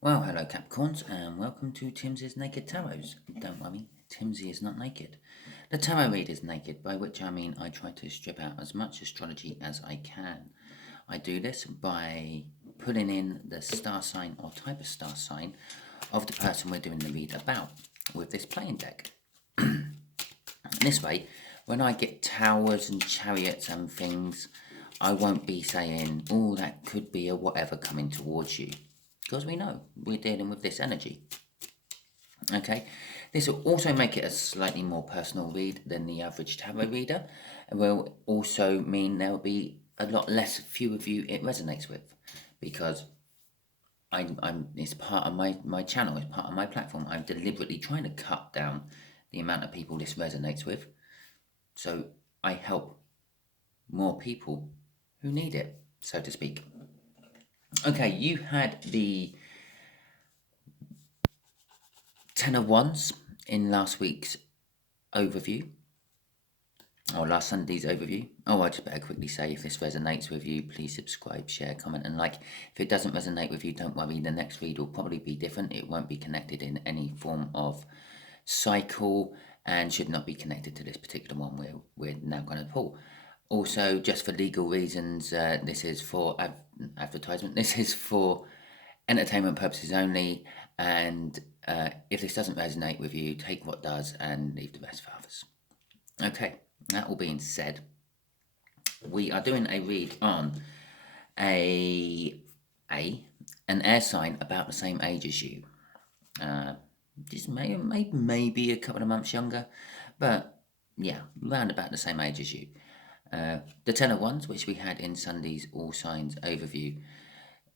Well, hello Capricorns, and welcome to Timsy's Naked Tarots. Don't worry, Timsy is not naked. The tarot read is naked, by which I mean I try to strip out as much astrology as I can. I do this by putting in the star sign or type of star sign of the person we're doing the read about with this playing deck. This way, when I get towers and chariots and things, I won't be saying, oh, that could be a whatever coming towards you. Because we know we're dealing with this energy. Okay, this will also make it a slightly more personal read than the average tarot reader, and will also mean there will be a lot less few of you it resonates with, because I'm it's part of my channel, it's part of my platform. I'm deliberately trying to cut down the amount of people this resonates with, so I help more people who need it, so to speak. Okay, you had the Ten of Wands in last week's overview, or last Sunday's overview. Oh, I just better quickly say, if this resonates with you, please subscribe, share, comment, and like. If it doesn't resonate with you, don't worry, the next read will probably be different. It won't be connected in any form of cycle, and should not be connected to this particular one we're now going to pull. Also, just for legal reasons, this is for advertisement. This is for entertainment purposes only, and if this doesn't resonate with you, take what does and leave the rest for others. Okay, that all being said, we are doing a read on an air sign about the same age as you. Just maybe a couple of months younger, but yeah, round about the same age as you. The Ten of Wands, which we had in Sunday's All Signs overview.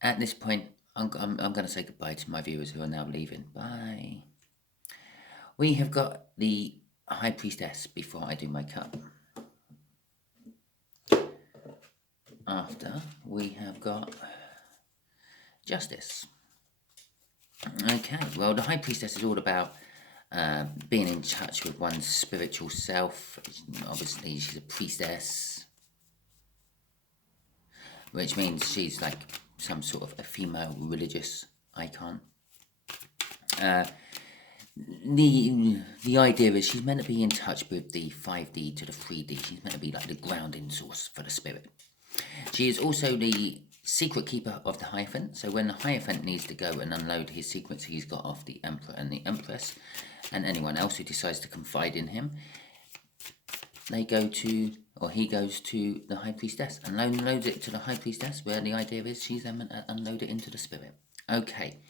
At this point, I'm going to say goodbye to my viewers who are now leaving. Bye. We have got the High Priestess before I do my cut. After, we have got Justice. Okay, well, the High Priestess is all about being in touch with one's spiritual self. Obviously, she's a priestess, which means she's like some sort of a female religious icon. The idea is she's meant to be in touch with the 5D to the 3D. She's meant to be like the grounding source for the spirit. She is also the secret keeper of the Hierophant. So when the Hierophant needs to go and unload his secrets he's got off the Emperor and the Empress, and anyone else who decides to confide in him, he goes to the High Priestess and unloads it to the High Priestess, where the idea is she's then meant to unload it into the spirit. Okay.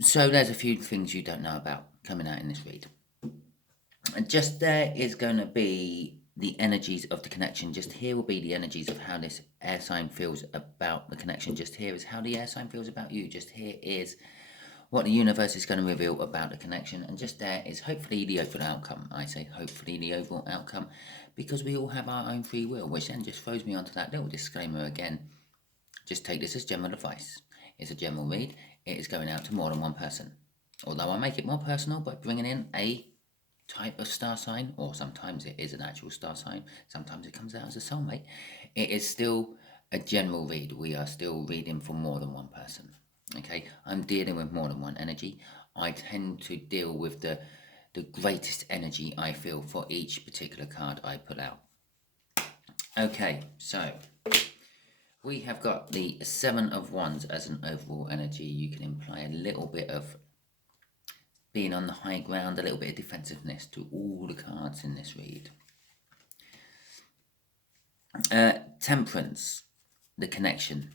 So there's a few things you don't know about coming out in this read. And just there is going to be the energies of the connection. Just here will be the energies of how this air sign feels about the connection. Just here is how the air sign feels about you. Just here is what the universe is going to reveal about the connection. And just there is hopefully the overall outcome. I say hopefully the overall outcome, because we all have our own free will, which then just throws me onto that little disclaimer again. Just take this as general advice. It's a general read. It is going out to more than one person. Although I make it more personal by bringing in a type of star sign, or sometimes it is an actual star sign, sometimes it comes out as a soulmate, it is still a general read. We are still reading for more than one person. Okay, I'm dealing with more than one energy. I tend to deal with the greatest energy I feel for each particular card I put out. Okay, so we have got the Seven of Wands as an overall energy. You can imply a little bit of being on the high ground, a little bit of defensiveness to all the cards in this read. Temperance, the connection.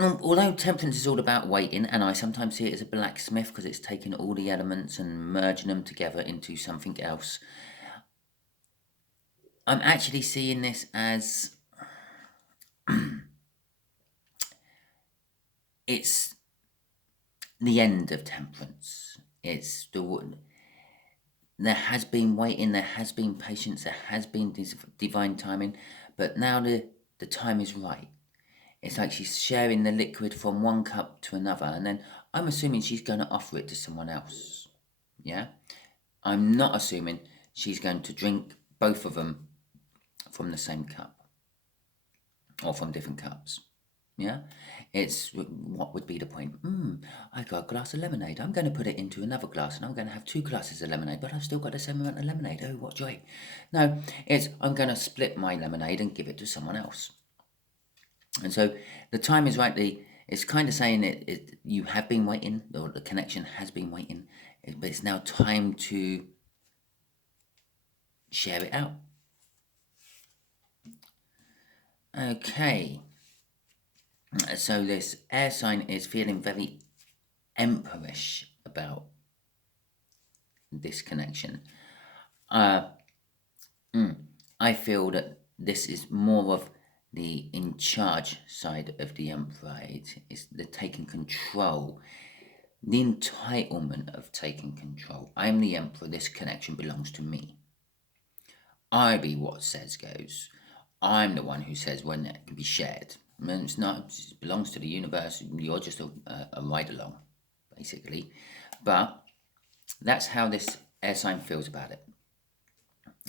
Although Temperance is all about waiting, and I sometimes see it as a blacksmith because it's taking all the elements and merging them together into something else, I'm actually seeing this as it's the end of Temperance. There has been waiting, there has been patience, there has been divine timing, but now the time is right. It's like she's sharing the liquid from one cup to another, and then I'm assuming she's going to offer it to someone else. Yeah? I'm not assuming she's going to drink both of them from the same cup, or from different cups. Yeah, it's what would be the point? I got a glass of lemonade. I'm going to put it into another glass, and I'm going to have 2 glasses of lemonade, but I've still got the same amount of lemonade. Oh, what joy! No, it's I'm going to split my lemonade and give it to someone else. And so the time is right. It's kind of saying you have been waiting, or the connection has been waiting, but it's now time to share it out. Okay. So this air sign is feeling very emperorish about this connection. I feel that this is more of the in charge side of the emperor. It's the taking control, the entitlement of taking control. I am the emperor. This connection belongs to me. I be what says goes. I'm the one who says when it can be shared. I mean, it's not. It belongs to the universe. You're just a ride along, basically. But that's how this air sign feels about it.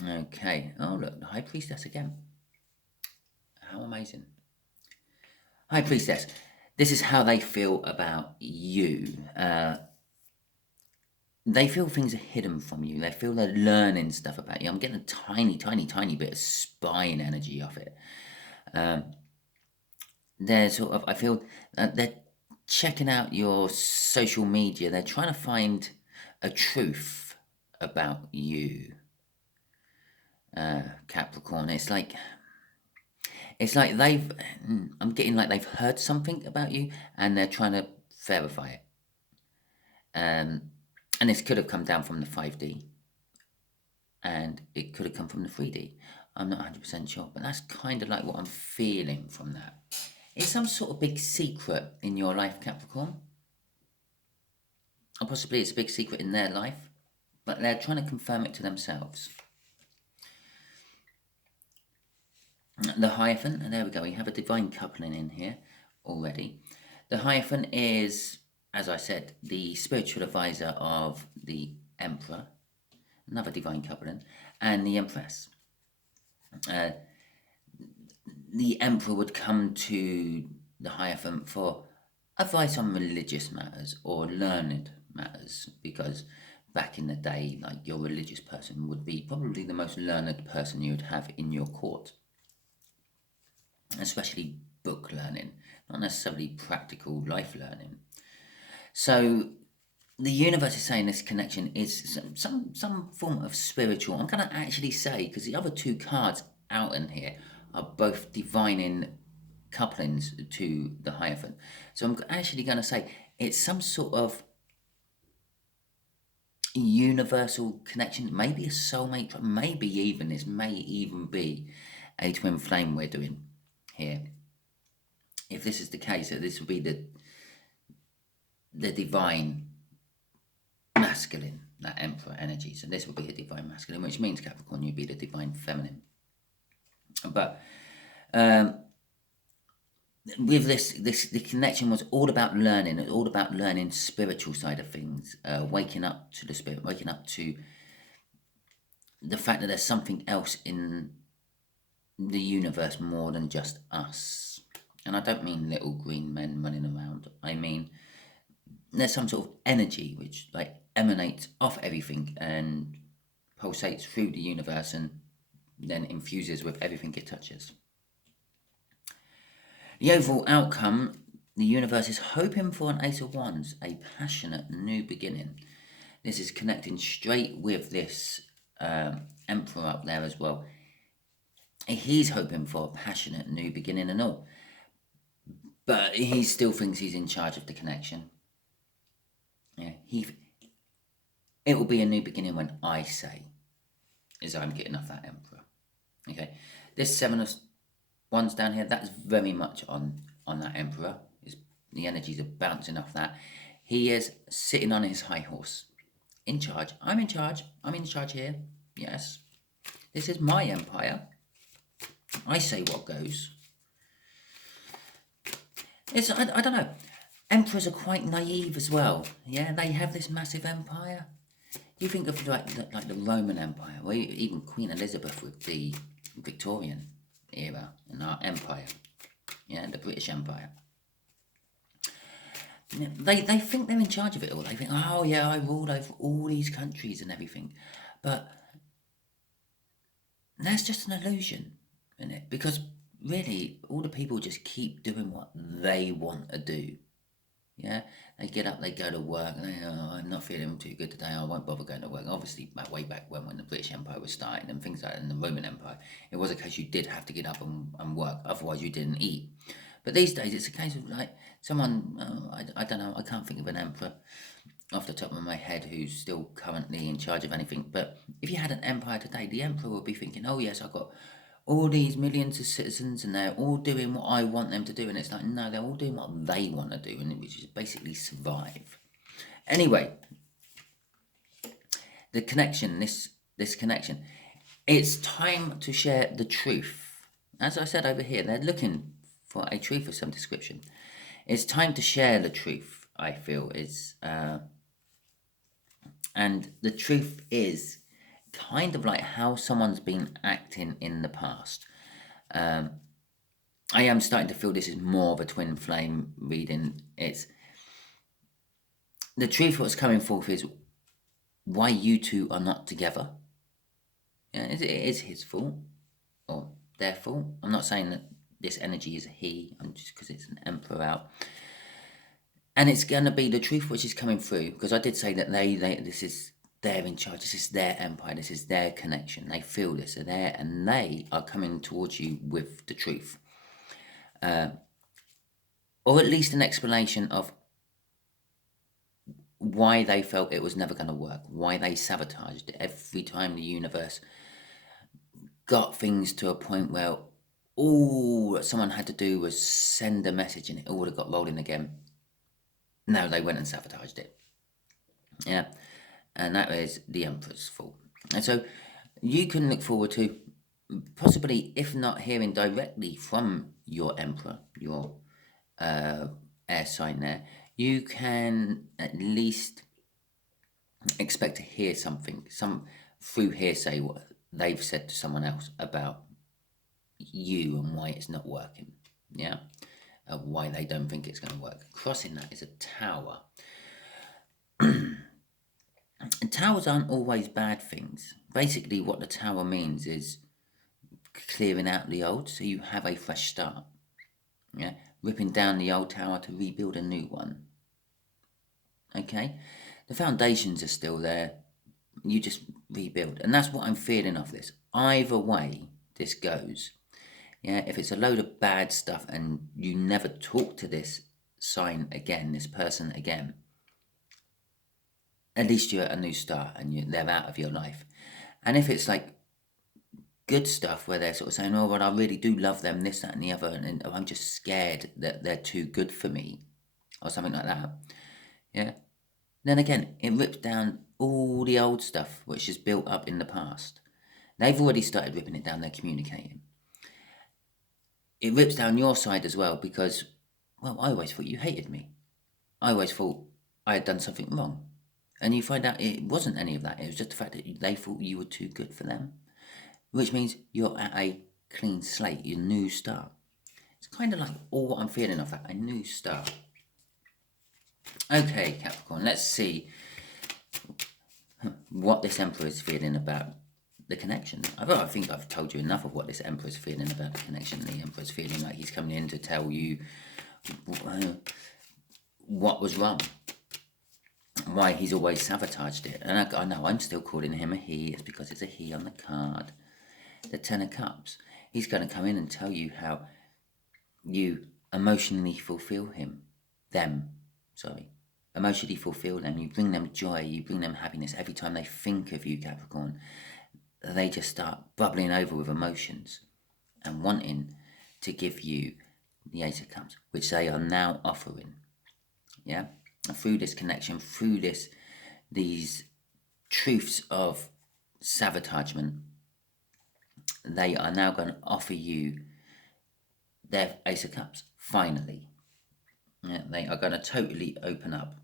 Okay. Oh, look, the High Priestess again. How amazing. High Priestess. This is how they feel about you. They feel things are hidden from you. They feel they're learning stuff about you. I'm getting a tiny, tiny, tiny bit of spine energy off it. They're sort of, I feel they're checking out your social media. They're trying to find a truth about you, Capricorn. It's like I'm getting like they've heard something about you and they're trying to verify it. And this could have come down from the 5D and it could have come from the 3D. I'm not 100% sure, but that's kind of like what I'm feeling from that. It's some sort of big secret in your life, Capricorn. Or possibly it's a big secret in their life, but they're trying to confirm it to themselves. The Hierophant, and there we go, we have a divine coupling in here already. The Hierophant is, as I said, the spiritual advisor of the Emperor, another divine coupling, and the Empress. The Emperor would come to the Hierophant for advice on religious matters or learned matters, because back in the day, like, your religious person would be probably the most learned person you would have in your court, especially book learning, not necessarily practical life learning. So the universe is saying this connection is some form of spiritual. I'm going to actually say, because the other 2 cards out in here are both divining couplings to the Hierophant. So I'm actually going to say it's some sort of universal connection, maybe a soulmate, maybe even this may even be a twin flame we're doing here. If this is the case, this will be the divine masculine, that Emperor energy. So this will be a divine masculine, which means, Capricorn, you'd be the divine feminine. But with this, the connection was all about learning. It's all about learning spiritual side of things, waking up to the spirit, waking up to the fact that there's something else in the universe more than just us. And I don't mean little green men running around. I mean there's some sort of energy which like emanates off everything and pulsates through the universe and then infuses with everything it touches. The overall outcome, the universe is hoping for an Ace of Wands, a passionate new beginning. This is connecting straight with this Emperor up there as well. He's hoping for a passionate new beginning and all, but he still thinks he's in charge of the connection. Yeah, it will be a new beginning when I say, is I'm getting off that Emperor. Okay, this 7 of Wands down here, that's very much on that Emperor. The energies are bouncing off that. He is sitting on his high horse, in charge. I'm in charge. I'm in charge here. Yes, this is my empire. I say what goes. I don't know. Emperors are quite naive as well. Yeah, they have this massive empire. You think of like the Roman Empire, or even Queen Elizabeth with the Victorian era in our empire. Yeah, the British Empire. They think they're in charge of it all. They think, oh yeah, I rule over all these countries and everything. But that's just an illusion, isn't it? Because really, all the people just keep doing what they want to do. Yeah, they get up, they go to work, and they, oh, I'm not feeling too good today. I won't bother going to work. Obviously, way back when the British Empire was starting and things like that, and the Roman Empire, it was a case you did have to get up and work, otherwise you didn't eat. But these days, it's a case of like someone, I don't know, I can't think of an emperor off the top of my head who's still currently in charge of anything. But if you had an empire today, the emperor would be thinking, oh yes, I've got all these millions of citizens and they're all doing what I want them to do. And it's like, no, they're all doing what they want to do, and which is basically survive. Anyway, the connection, this connection, it's time to share the truth. As I said over here, they're looking for a truth of some description. It's time to share the truth, I feel, is and the truth is kind of like how someone's been acting in the past. I am starting to feel this is more of a twin flame reading. It's the truth. What's coming forth is why you two are not together. Yeah, it is his fault or their fault. I'm not saying that this energy is he. I'm just because it's an emperor out. And it's going to be the truth which is coming through, because I did say that they're in charge, this is their empire, this is their connection. They feel this, they're there, and they are coming towards you with the truth. Or at least an explanation of why they felt it was never going to work, why they sabotaged it. Every time the universe got things to a point where all that someone had to do was send a message and it all would have got rolling again. No, they went and sabotaged it. Yeah, and that is the Emperor's fault. And so you can look forward to possibly, if not hearing directly from your Emperor, your air sign there, you can at least expect to hear something, through hearsay, what they've said to someone else about you and why it's not working. Yeah, why they don't think it's going to work. Crossing that is a tower. And towers aren't always bad things. Basically, what the tower means is clearing out the old so you have a fresh start. Yeah, ripping down the old tower to rebuild a new one. Okay, the foundations are still there. You just rebuild, and that's what I'm feeling of this. Either way this goes, yeah, if it's a load of bad stuff and you never talk to this sign again, this person again, at least you're at a new start and they're out of your life. And if it's like good stuff where they're sort of saying, oh, but I really do love them, this, that, and the other, and I'm just scared that they're too good for me, or something like that, yeah, then again, it rips down all the old stuff which is built up in the past. They've already started ripping it down, they're communicating. It rips down your side as well because, well, I always thought you hated me. I always thought I had done something wrong. And you find out it wasn't any of that. It was just the fact that they thought you were too good for them. Which means you're at a clean slate, your new start. It's kind of like all what I'm feeling of that, a new start. Okay, Capricorn, let's see what this Emperor is feeling about the connection. I think I've told you enough of what this Emperor is feeling about the connection. The Emperor is feeling like he's coming in to tell you what was wrong, why he's always sabotaged it. And I know I'm still calling him a he. It's because it's a he on the card. The Ten of Cups. He's going to come in and tell you how you emotionally fulfill emotionally fulfill them. You bring them joy, you bring them happiness. Every time they think of you, Capricorn, they just start bubbling over with emotions and wanting to give you the Ace of Cups, which they are now offering. Yeah, and through this connection, through these truths of sabotagement, they are now going to offer you their Ace of Cups, finally. Yeah, they are going to totally open up.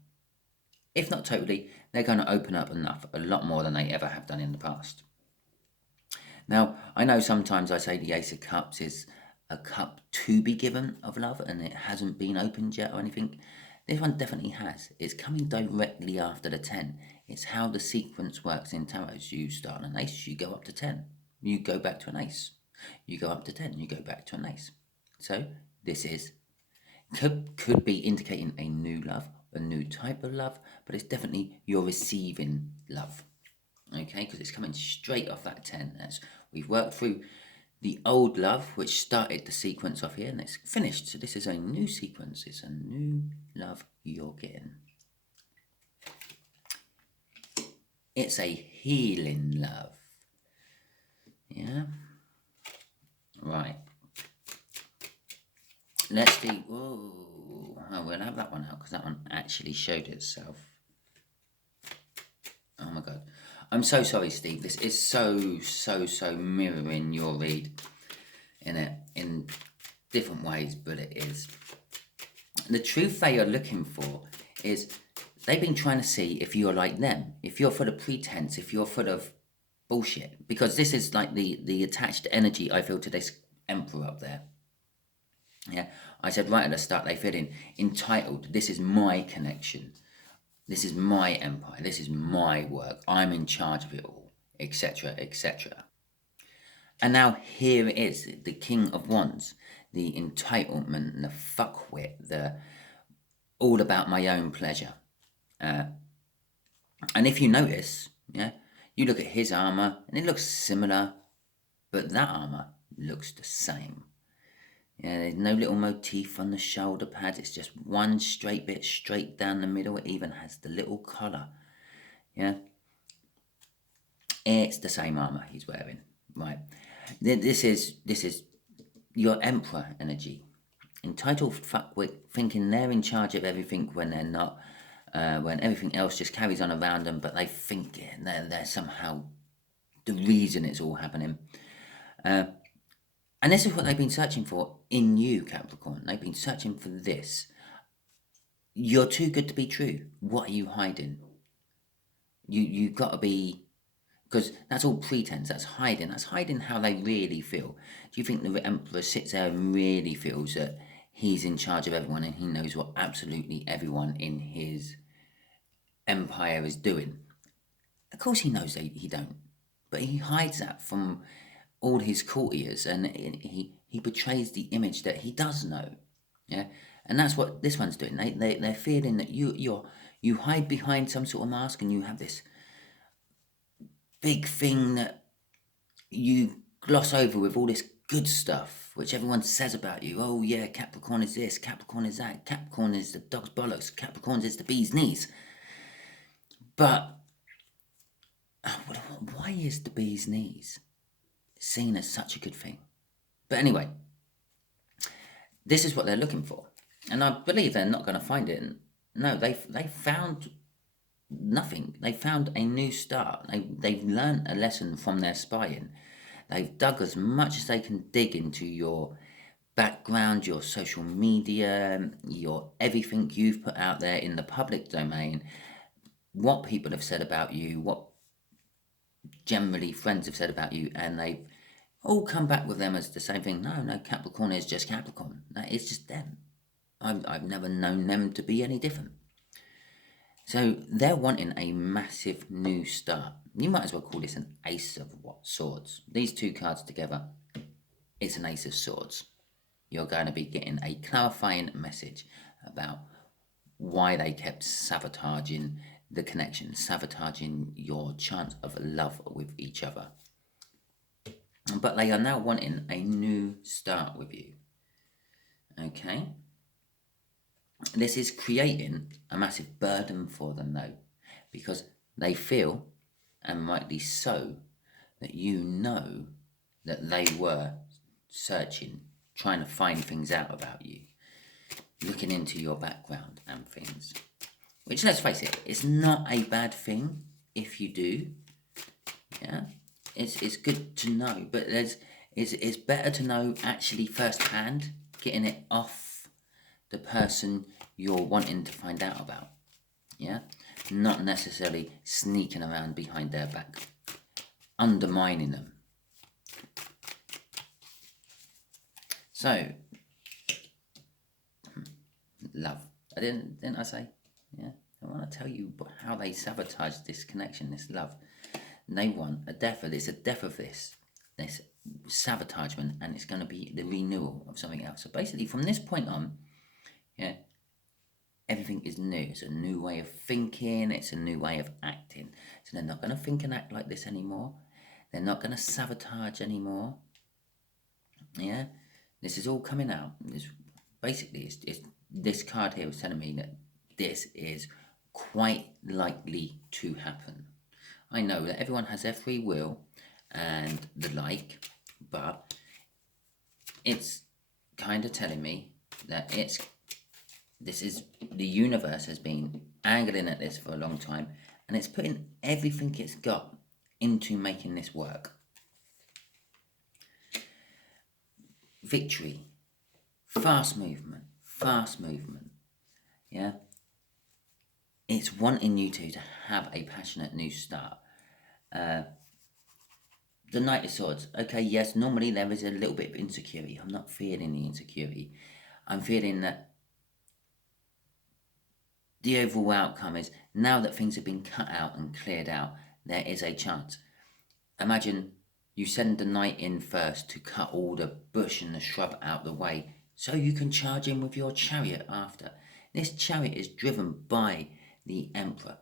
If not totally, they're going to open up enough, a lot more than they ever have done in the past. Now, I know sometimes I say the Ace of Cups is a cup to be given of love and it hasn't been opened yet or anything. This one definitely has. It's coming directly after the 10. It's how the sequence works in tarot. You start on an ace, you go up to 10. You go back to an ace. You go up to 10, you go back to an ace. So this is could be indicating a new love, a new type of love, but it's definitely you're receiving love. Okay, because it's coming straight off that 10. We've worked through the old love, which started the sequence off here, and it's finished. So this is a new sequence. It's a new love you're getting. It's a healing love. Yeah. Right. Let's see. Oh, we'll have that one out because that one actually showed itself. Oh my God. I'm so sorry, Steve. This is so mirroring your read in different ways, but it is. The truth they are looking for is they've been trying to see if you're like them, if you're full of pretense, if you're full of bullshit, because this is like the attached energy I feel to this Emperor up there. Yeah, I said right at the start, they feel entitled. This is my connection. This is my empire. This is my work. I'm in charge of it all, etc., etc. And now here it is, the King of Wands, the entitlement, and the fuckwit, the all about my own pleasure. And if you notice, yeah, you look at his armor and it looks similar, but that armor looks the same. Yeah, there's no little motif on the shoulder pads. It's just one straight bit straight down the middle. It even has the little collar. Yeah, it's the same armor he's wearing. Right. This is your Emperor energy. Entitled fuckwit, thinking they're in charge of everything when they're not. When everything else just carries on around them, but they think they're somehow the reason it's all happening. And this is what they've been searching for in you, Capricorn. They've been searching for this. You're too good to be true. What are you hiding? You've got to be... Because that's all pretense. That's hiding how they really feel. Do you think the Emperor sits there and really feels that he's in charge of everyone and he knows what absolutely everyone in his empire is doing? Of course he knows he don't. But he hides that from all his courtiers, and he portrays the image that he does know. Yeah, and that's what this one's doing. They're feeling that you hide behind some sort of mask, and you have this big thing that you gloss over with all this good stuff, which everyone says about you. Oh yeah, Capricorn is this, Capricorn is that, Capricorn is the dog's bollocks, Capricorn is the bee's knees. But why is the bee's knees seen as such a good thing? But anyway, this is what they're looking for, and I believe they're not going to find it. No, they found nothing. They found a new start. They've learned a lesson from their spying. They've dug as much as they can dig into your background, your social media, your everything you've put out there in the public domain, what people have said about you, what generally friends have said about you, and they've all come back with them as the same thing. No, Capricorn is just Capricorn. No, it's just them. I've never known them to be any different. So they're wanting a massive new start. You might as well call this an Ace of Swords. These two cards together, it's an Ace of Swords. You're going to be getting a clarifying message about why they kept sabotaging the connection, sabotaging your chance of love with each other. But they are now wanting a new start with you. Okay? This is creating a massive burden for them, though, because they feel, and rightly so, that you know that they were searching, trying to find things out about you, looking into your background and things. Which, let's face it, it's not a bad thing if you do. Yeah? It's good to know, but it's better to know actually firsthand, getting it off the person you're wanting to find out about. Yeah? Not necessarily sneaking around behind their back, undermining them. So, love. Didn't I say? Yeah. I want to tell you how they sabotage this connection, this love. And they want a death of this, this sabotagement, and it's going to be the renewal of something else. So basically, from this point on, yeah, everything is new. It's a new way of thinking. It's a new way of acting. So they're not going to think and act like this anymore. They're not going to sabotage anymore. Yeah, this is all coming out. Basically, this card here is telling me that this is quite likely to happen. I know that everyone has their free will and the like, but it's kind of telling me that the universe has been angling at this for a long time, and it's putting everything it's got into making this work. Victory, fast movement, yeah? It's wanting you to have a passionate new start. The Knight of Swords, okay, yes, normally there is a little bit of insecurity. I'm not feeling the insecurity. I'm feeling that the overall outcome is, now that things have been cut out and cleared out, there is a chance. Imagine you send the knight in first to cut all the bush and the shrub out the way, so you can charge in with your chariot after. This chariot is driven by the Emperor.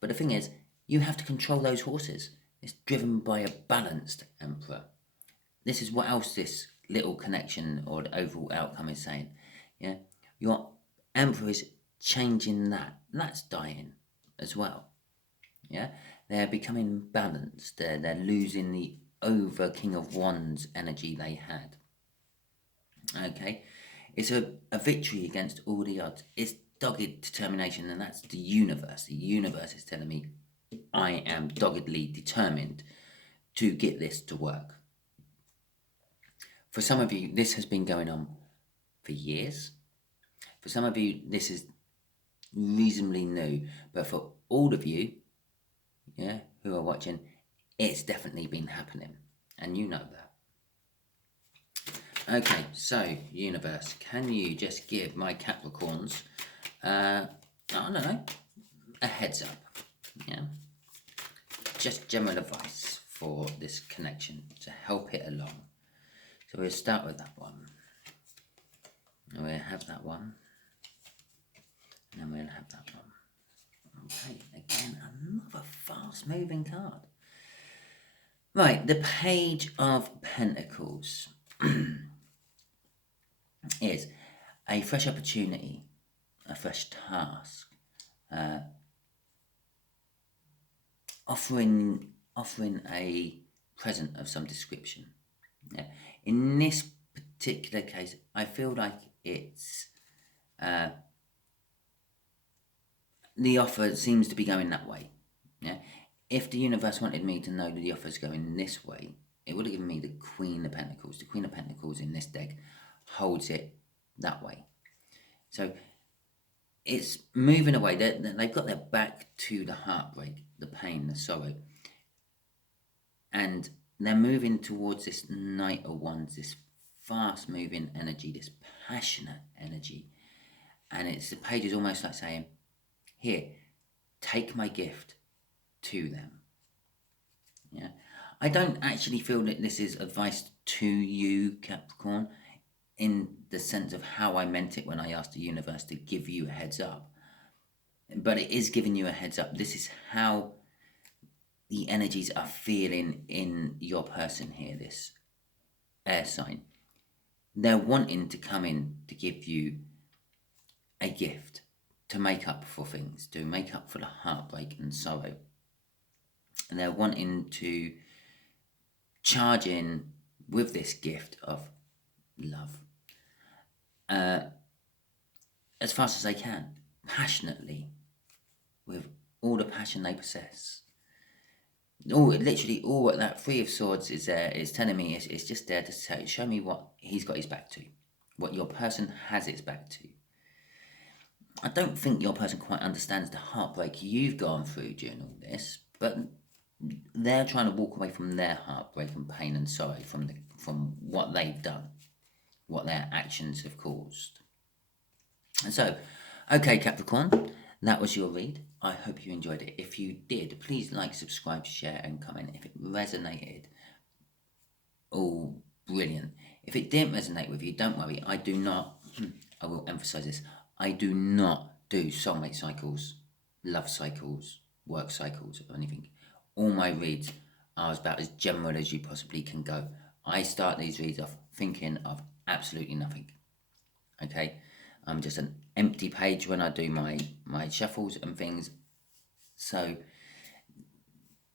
But the thing is, you have to control those horses. It's driven by a balanced Emperor. This is what else this little connection or the overall outcome is saying. Yeah, your Emperor is changing that. That's dying as well. Yeah, they're becoming balanced. They're losing the over King of Wands energy they had. Okay, it's a victory against all the odds. It's dogged determination, and that's the universe. The universe is telling me I am doggedly determined to get this to work. For some of you, this has been going on for years. For some of you, this is reasonably new. But for all of you, yeah, who are watching, it's definitely been happening. And you know that. Okay, so, universe, can you just give my Capricorns, I don't know, a heads up, yeah? Just general advice for this connection to help it along. So we'll start with that one. And we'll have that one. And then we'll have that one. Okay, again, another fast-moving card. Right, the Page of Pentacles is a fresh opportunity, a fresh task, offering a present of some description. Yeah. In this particular case, I feel like it's the offer seems to be going that way. Yeah. If the universe wanted me to know that the offer is going this way, it would have given me the Queen of Pentacles. The Queen of Pentacles in this deck holds it that way. So it's moving away. They've got their back to the heartbreak, the pain, the sorrow. And they're moving towards this Knight of Wands, this fast-moving energy, this passionate energy. And the page is almost like saying, here, take my gift to them. Yeah, I don't actually feel that this is advice to you, Capricorn, in the sense of how I meant it when I asked the universe to give you a heads up. But it is giving you a heads up. This is how the energies are feeling in your person here, this air sign. They're wanting to come in to give you a gift, to make up for things, to make up for the heartbreak and sorrow. And they're wanting to charge in with this gift of love as fast as they can, passionately, with all the passion they possess. Literally all what that Three of Swords is there is telling me is just there to show me what he's got his back to, what your person has its back to. I don't think your person quite understands the heartbreak you've gone through during all this, but they're trying to walk away from their heartbreak and pain and sorrow from what they've done. what their actions have caused. And so, okay, Capricorn, that was your read. I hope you enjoyed it. If you did, please like, subscribe, share, and comment. If it resonated, oh, brilliant. If it didn't resonate with you, don't worry. I do not, I will emphasize this, I do not do soulmate cycles, love cycles, work cycles, or anything. All my reads are about as general as you possibly can go. I start these reads off thinking of absolutely nothing. Okay? I'm just an empty page when I do my shuffles and things. So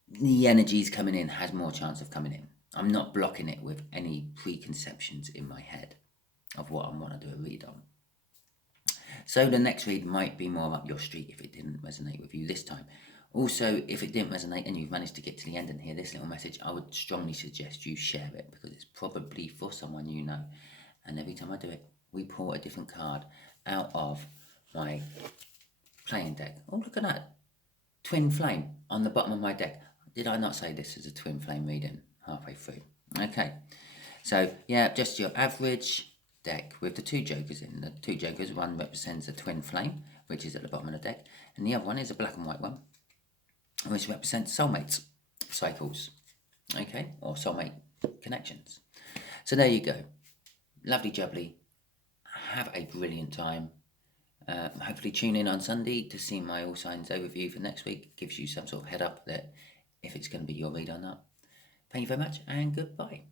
the energies coming in has more chance of coming in. I'm not blocking it with any preconceptions in my head of what I want to do a read on. So the next read might be more up your street if it didn't resonate with you this time. Also, if it didn't resonate and you've managed to get to the end and hear this little message, I would strongly suggest you share it, because it's probably for someone you know. And every time I do it, we pull a different card out of my playing deck. Oh, look at that. Twin flame on the bottom of my deck. Did I not say this is a twin flame reading halfway through? Okay. So, yeah, just your average deck with the two jokers in. The two jokers, one represents a twin flame, which is at the bottom of the deck, and the other one is a black and white one, which represents soulmates cycles, okay, or soulmate connections. So there you go. Lovely jubbly. Have a brilliant time. Hopefully tune in on Sunday to see my all signs overview for next week. Gives you some sort of head up that if it's going to be your read or not. Thank you very much, and goodbye.